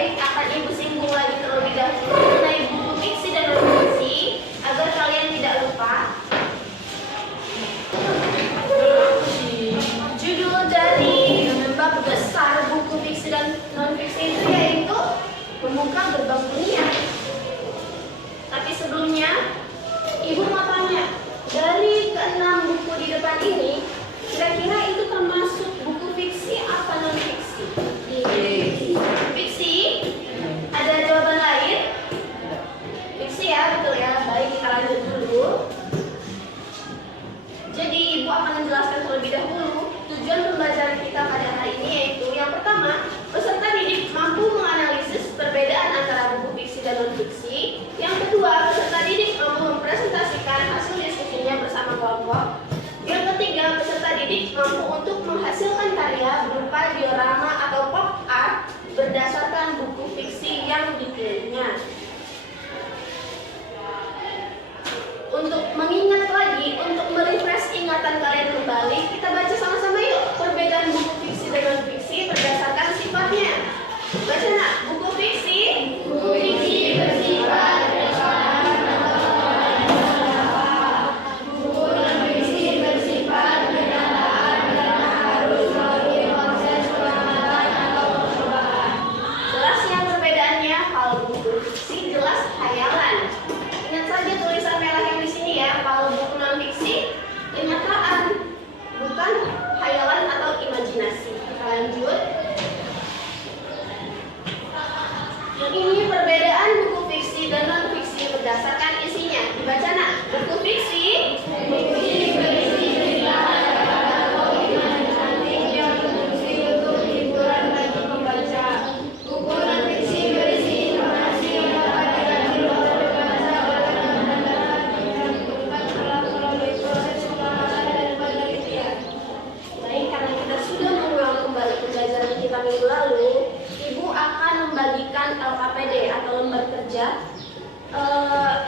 Baik, akan Ibu singgung lagi terlebih dahulu mengenai buku fiksi dan non-fiksi agar kalian tidak lupa. Judul dari bab besar buku fiksi dan non-fiksi itu yaitu Membuka Gerbang Dunia. Tapi sebelumnya, Ibu mau tanya, dari ke-6 buku di depan ini, kira-kira itu termasuk buku fiksi apa non-fiksi? Fiksi? Ada jawaban lain? Fiksi ya, betul ya. Baik, kita lanjut dulu. Jadi Ibu akan menjelaskan terlebih dahulu tujuan pembelajaran kita pada hari ini, yaitu yang pertama, peserta didik mampu menganalisis perbedaan antara buku fiksi dan non-fiksi. Yang kedua, peserta didik mampu mempresentasikan hasil diskusinya bersama kelompok. Yang ketiga, peserta didik mampu untuk menghasilkan karya berupa diorama atau pop art berdasarkan buku fiksi yang dipilihnya. Untuk mengingat lagi, untuk merefresh ingatan kalian kembali, kita baca sama-sama yuk perbedaan buku fiksi dan non-fiksi berdasarkan sifatnya. Baca nak, buku fiksi bersifat berdasarkan isinya. Dibaca nak, buku fiksi yang berfungsi untuk hiburan bagi pembaca. Buku non-fiksi berisi informasi yang dapat diambil oleh pembaca yang dibutuhkan melalui proses pembahasan dan penelitian. Baik, karena kita sudah mengulang kembali pembelajaran kita minggu lalu, Ibu akan membagikan LKPD atau lembar kerja.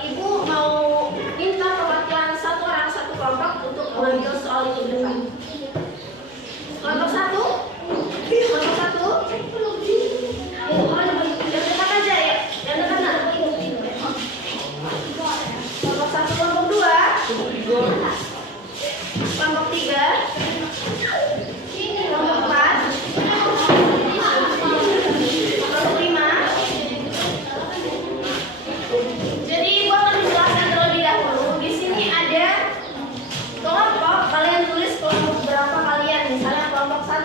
Ibu mau minta perwakilan satu orang satu kelompok untuk mengambil soal ini di depan. Kelompok satu, yang dekat aja ya, yang dekat nak. Kelompok satu, kelompok dua, kelompok tiga, kelompok empat, kelompok lima. Jadi Ibu akan menjelaskan terlebih dahulu. Di sini ada kelompok, kalian tulis kelompok berapa kalian. Misalnya kelompok 1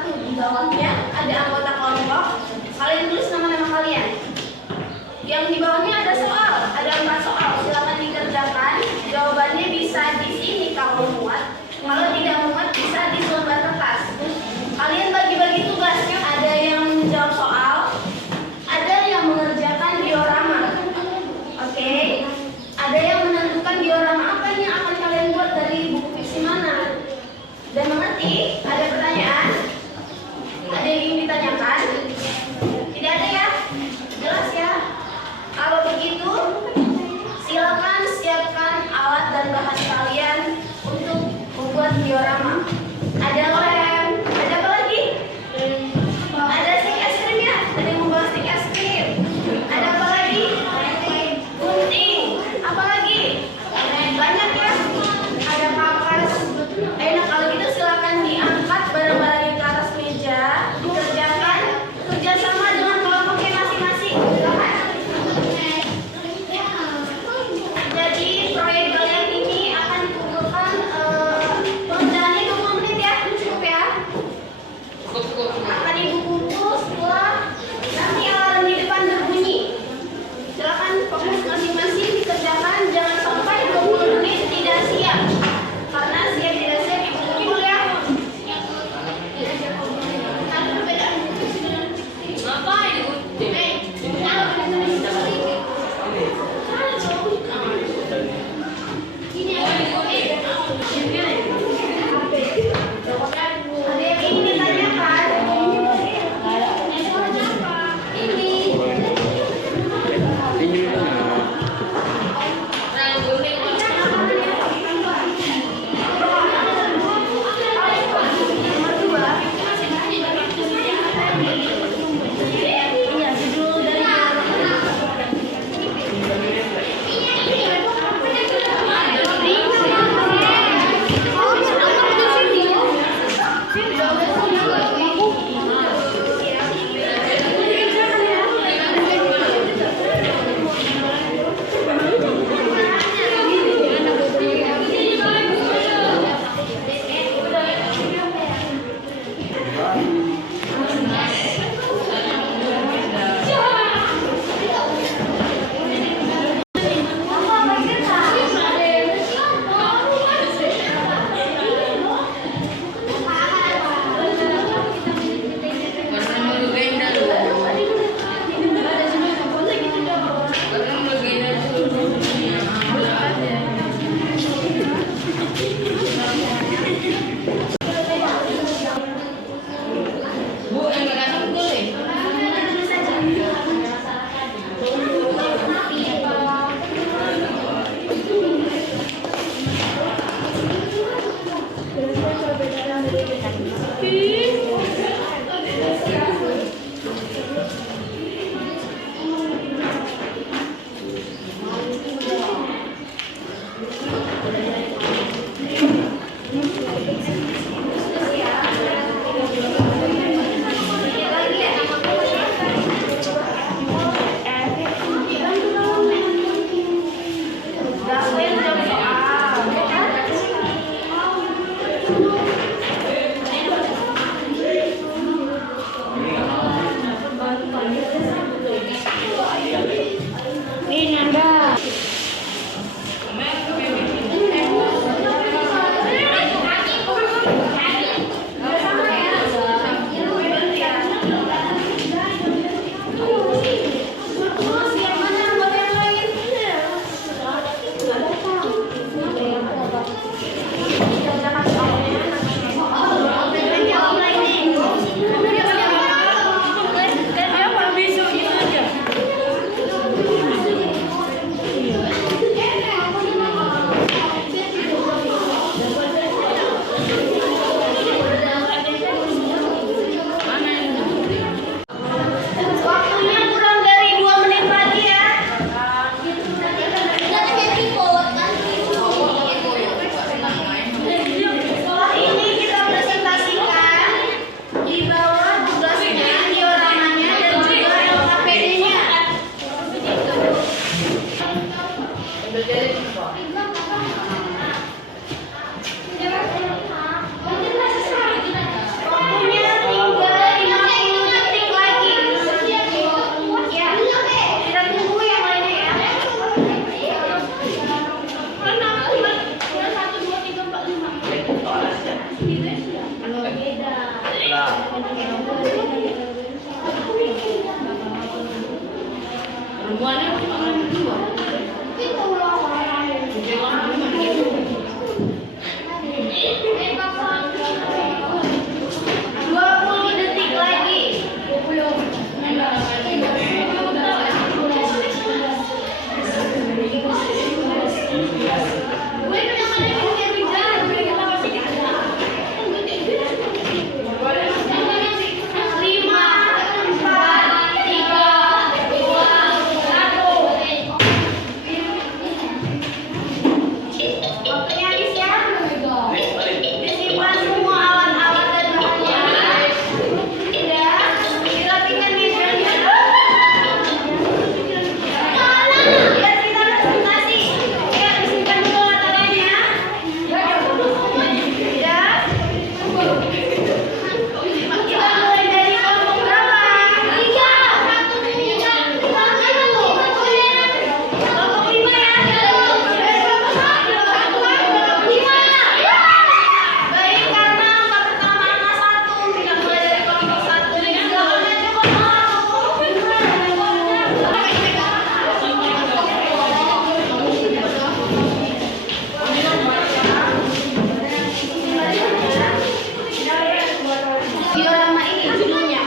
Diorama ini judulnya.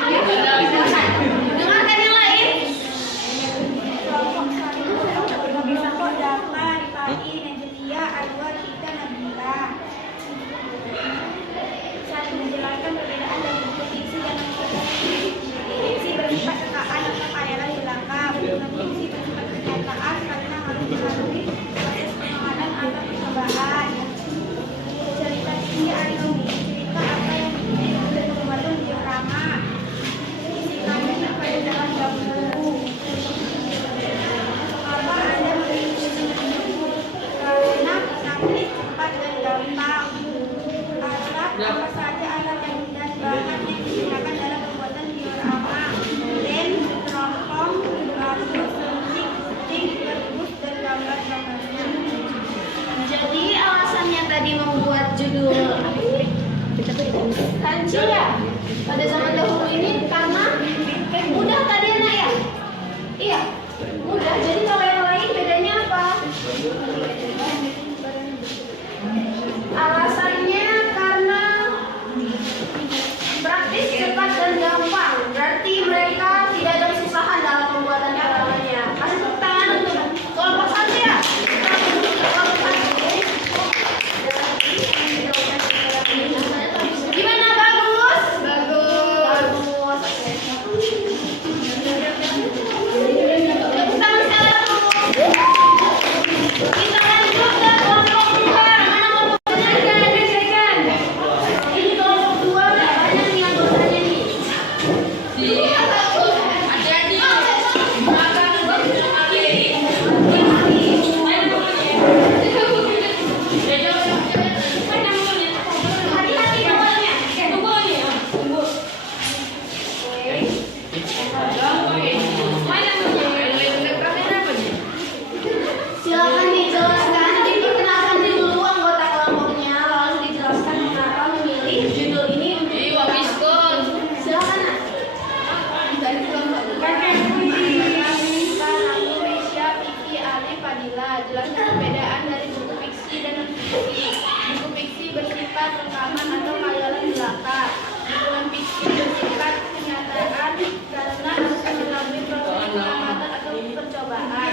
Dengarkan yang lain. Kelompok 1 kelompok Dapa, Rifai, Najelia, Anwar, Ika, Nabila. 1. Menjelaskan perbedaan dari buku fiksi dan non-fiksi. Fiksi bersifat kekaan atau khayalan belaka. Non-fiksi bersifat kenyataan karena harus melalui proses pengalaman atau percobaan. Cerita ini analogi cerita apa yang dipilih dan membuat diorama. Isikannya terkait dalam bab buku. Mengapa Anda memilih buku? Karena menulis cepat dan gampang. Alat apa saja alat yang dan bahan yang digunakan dalam pembuatan diorama. Lem, teropong, batu, suntik, stik, garbus, dan gambar-gambarnya. Jadi alasannya tadi membuat judul kanji ya pada zaman dahulu ini karena mudah tadi anak ya. Iya, mudah. Jadi kalau yang lain bedanya apa? Alasannya karena praktis, cepat dan gampang. Berarti mereka tidak ada kesusahan dalam pembuatan dioramanya. Kasih tepuk tangan untuk kelompok 1 ya. Gimana, bagus? Bagus. Tepuk tangan sekali lagi. Kita lanjut ke kelompok 2. Mana kelompoknya? Kan? Ini kelompok 2 banyak nih anggotanya nih. Hati-hati bawahnya. Silakan dijelaskan, diperkenalkan dulu anggota kelompoknya, lalu dijelaskan mengapa memilih judul ini untuk dijelaskan. Silakan, Nak. Dari kelompok aku Risha, Vicky, Ali, Fadila. Jelaskan perbedaan dari buku fiksi dan non-fiksi. Buku fiksi bersifat rekaman atau khayalan belaka. Buku non-fiksi bersifat kenyataan karena harus melalui proses pengamatan atau percobaan.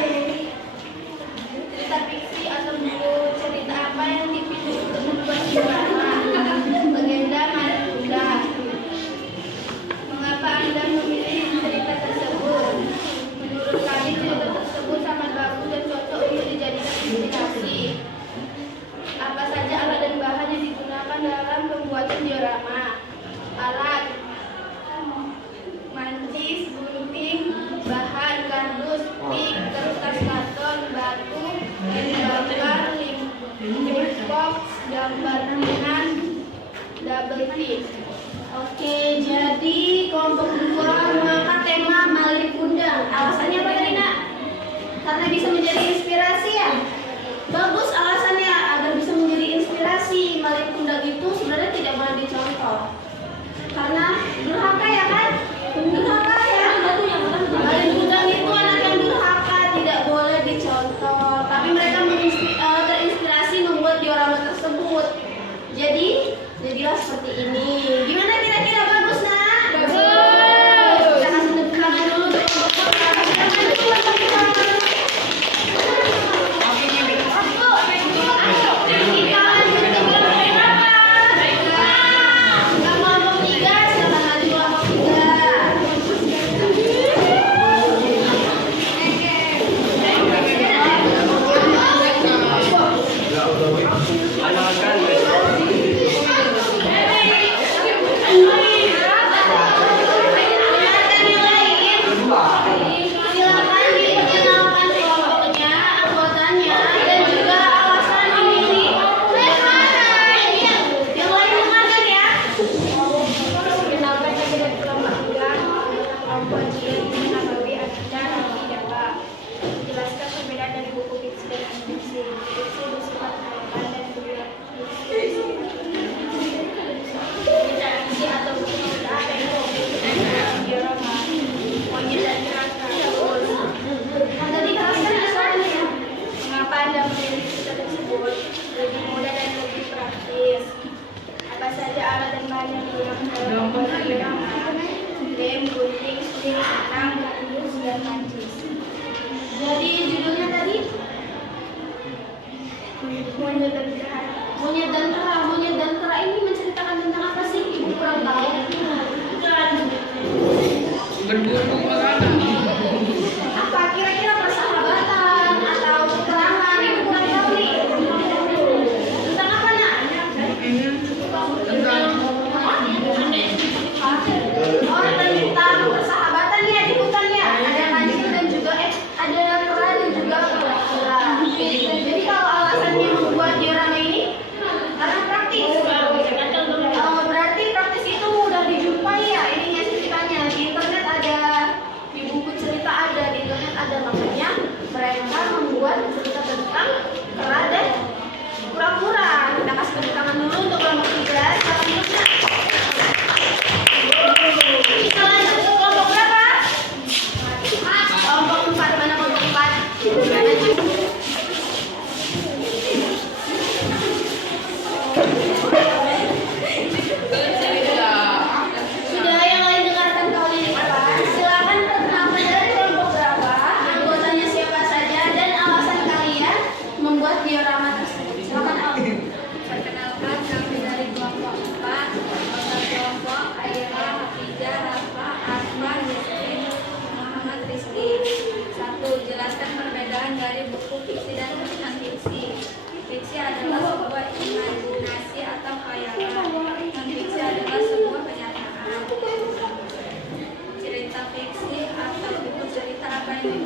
Cerita fiksi atau buku cerita apa yang dipilih untuk membuat diorama? Legenda Mari Bunda. Mengapa Anda memilih cerita tersebut? Menurut kami cerita tersebut sangat bagus dan cocok untuk dijadikan inspirasi. Apa saja alat dan bahan yang digunakan dalam pembuatan diorama? Alat mancis, gunting, bahan kardus, pik, kertas karton, batu, gambar, lip box, gambar mainan, double tip. Oke, jadi kelompok 2 mengangkat tema Malik Undang. Alasannya apa tadi, Nak? Karena bisa menjadi inspirasi ya? Bagus alasannya, agar bisa menjadi inspirasi. Malik Undang itu sebenarnya tidak boleh dicontoh. Karena durhaka ya kan? Durhaka ya? Malik Undang itu anak yang durhaka. Prancis. Jadi judulnya tadi Monyet dan Kera. Monyet dan Kera. Monyet dan Kera ini menceritakan tentang apa sih? Ibu kurang tahu. Berburu makanan. Apa kira-kira persahabatan atau peperangan? Ibu kurang tahu nih. Tentang apa nak? Oh, tentang persahabatan ya, bukan ya? Ada kancil dan juga ada kera dan juga kura-kura. Jadi kalau alasannya membuat diorama ini karena praktis. Berarti praktis itu mudah dijumpai ya ininya ceritanya. Di internet ada, di buku cerita ada, di internet ada, makanya mereka membuat cerita tentang kera dan kura-kura. Kita kasih tepuk tangan dulu untuk kelompok 3. Kita lanjut ke kelompok berapa? Kelompok 4. Mana kelompok 4? Sudah, yang lain dengarkan kau ini kelas. Silakan perkenalkan dari kelompok berapa, anggotanya siapa saja, dan alasan kalian membuat diorama tersebut. Silakan Al. Perkenalkan, kami dari kelompok 4. Anggota kelompok Aira, Hafizah, Rafa, Asma, Yasmin, Muhammad Rizky. 1. Jelaskan perbedaan dari buku fiksi dan non fiksi. Fiksi adalah sebuah imajinasi atau khayalan. Non fiksi adalah sebuah kenyataan. Cerita fiksi atau buku cerita apa yang